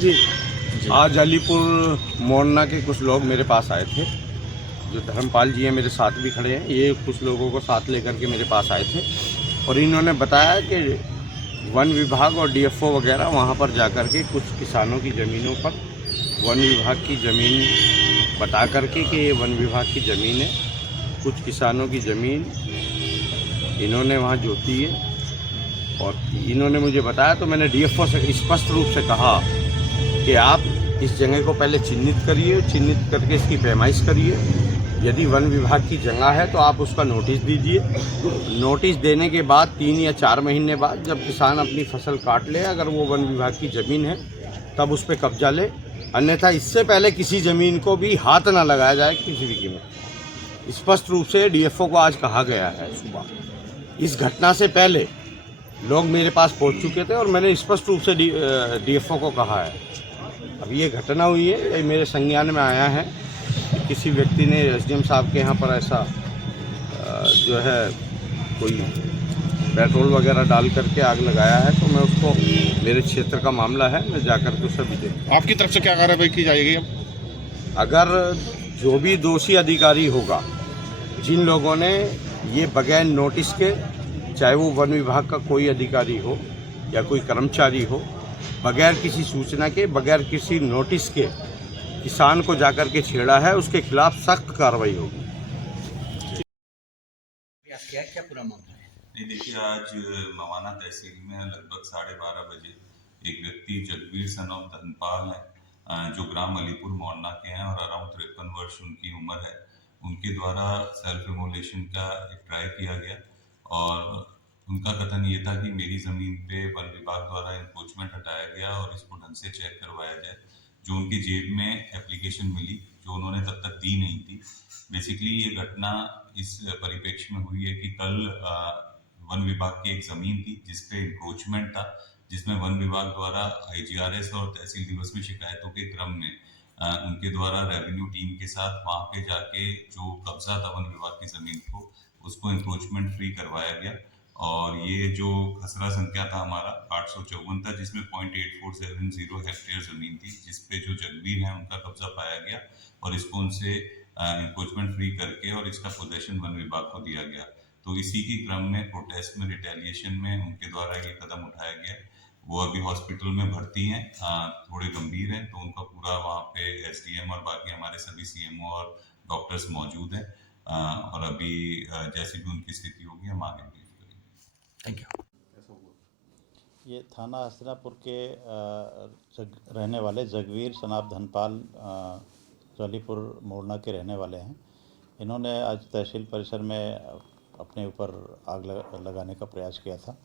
जी। आज अलीपुर मोरना के कुछ लोग मेरे पास आए थे। जो धर्मपाल जी हैं मेरे साथ भी खड़े हैं, ये कुछ लोगों को साथ लेकर के मेरे पास आए थे और इन्होंने बताया कि वन विभाग और डीएफओ वगैरह वहाँ पर जाकर के कुछ किसानों की ज़मीनों पर वन विभाग की ज़मीन बता करके कि ये वन विभाग की ज़मीन है। कुछ किसानों की ज़मीन इन्होंने वहाँ जोती है और इन्होंने मुझे बताया, तो मैंने डीएफओ से स्पष्ट रूप से कहा कि आप इस जगह को पहले चिन्हित करिए, चिन्हित करके इसकी पैमाइश करिए। यदि वन विभाग की जगह है तो आप उसका नोटिस दीजिए। नोटिस देने के बाद 3 या 4 महीने बाद जब किसान अपनी फसल काट ले, अगर वो वन विभाग की ज़मीन है तब उस पर कब्जा ले, अन्यथा इससे पहले किसी ज़मीन को भी हाथ ना लगाया जाए किसी भी कीमत। स्पष्ट रूप से डीएफओ को आज कहा गया है सुबह। इस घटना से पहले लोग मेरे पास पहुंच चुके थे और मैंने स्पष्ट रूप से डीएफओ को कहा है। अब ये घटना हुई है, ये मेरे संज्ञान में आया है कि किसी व्यक्ति ने एसडीएम साहब के यहाँ पर ऐसा जो है कोई पेट्रोल वगैरह डाल करके आग लगाया है, तो मैं उसको, मेरे क्षेत्र का मामला है, मैं जाकर के उसे भी देखूँ। आपकी तरफ से क्या कार्रवाई की जाएगी अब? अगर जो भी दोषी अधिकारी होगा, जिन लोगों ने ये बगैर नोटिस के, चाहे वो वन विभाग का कोई अधिकारी हो या कोई कर्मचारी हो, बगैर किसी सूचना के, बगैर किसी नोटिस के किसान को जाकर के छेड़ा है, उसके खिलाफ सख्त कार्रवाई होगी। क्या पूरा मामला है? नहीं, देखिए, आज मवाना तहसील में लगभग 12:30 बजे एक व्यक्ति जगवीर सन ऑफ धनपाल है, जो ग्राम अलीपुर मोरना के हैं और अराउंड 53 वर्ष उनकी उम्र है। उनके द्वारा सेल्फ इमोलेशन का एक ट्राई किया गया और उनका कथन ये था कि मेरी ज़मीन पे वन विभाग द्वारा इंक्रोचमेंट हटाया गया और इसको ढंग से चेक करवाया जाए। जो उनकी जेब में एप्लीकेशन मिली, जो उन्होंने तब तक दी नहीं थी। बेसिकली ये घटना इस परिप्रेक्ष्य में हुई है कि कल वन विभाग की एक ज़मीन थी जिसपे इंक्रोचमेंट था, जिसमें वन विभाग द्वारा आईजीआरएस और तहसील दिवस में शिकायतों के क्रम में उनके द्वारा रेवेन्यू टीम के साथ वहाँ पे जाके जो कब्जा था वन विभाग की ज़मीन को, उसको इंक्रोचमेंट फ्री करवाया गया। और ये जो खसरा संख्या था हमारा 854 था, जिसमें 0.8470 हेक्टेयर ज़मीन थी, जिसपे जो जगबीर हैं उनका कब्जा पाया गया और इसको उनसे इंक्रोचमेंट फ्री करके और इसका पोजेशन वन विभाग को दिया गया। तो इसी के क्रम में प्रोटेस्ट में, रिटेलिएशन में उनके द्वारा ये कदम उठाया गया। वो अभी हॉस्पिटल में भर्ती हैं, थोड़े गंभीर हैं, तो उनका पूरा वहाँ पे एसडीएम और बाकी हमारे सभी सीएमओ और डॉक्टर्स मौजूद हैं और अभी जैसे भी उनकी स्थिति होगी हम आगे ब्रीफ करेंगे। Thank you. ये थाना हस्तिनापुर के रहने वाले जगवीर सनाब धनपाल अलीपुर मोरना के रहने वाले हैं। इन्होंने आज तहसील परिसर में अपने ऊपर आग लगाने का प्रयास किया था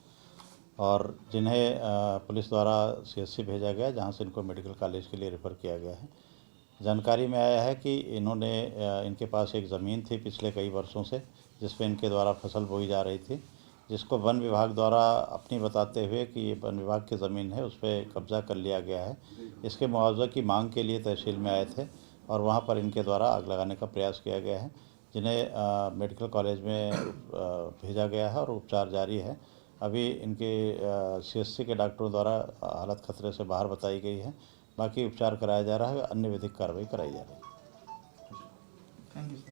और जिन्हें पुलिस द्वारा सीएचसी भेजा गया, जहां से इनको मेडिकल कॉलेज के लिए रेफ़र किया गया है। जानकारी में आया है कि इन्होंने इनके पास एक ज़मीन थी पिछले कई वर्षों से, जिस पे इनके द्वारा फसल बोई जा रही थी, जिसको वन विभाग द्वारा अपनी बताते हुए कि ये वन विभाग की ज़मीन है, उस पर कब्ज़ा कर लिया गया है। इसके मुआवजा की मांग के लिए तहसील में आए थे और वहाँ पर इनके द्वारा आग लगाने का प्रयास किया गया है, जिन्हें मेडिकल कॉलेज में भेजा गया है और उपचार जारी है। अभी इनके सीएचसी के डॉक्टरों द्वारा हालत खतरे से बाहर बताई गई है। बाकी उपचार कराया जा रहा है, अन्य विधिक कार्रवाई कराई जा रही है।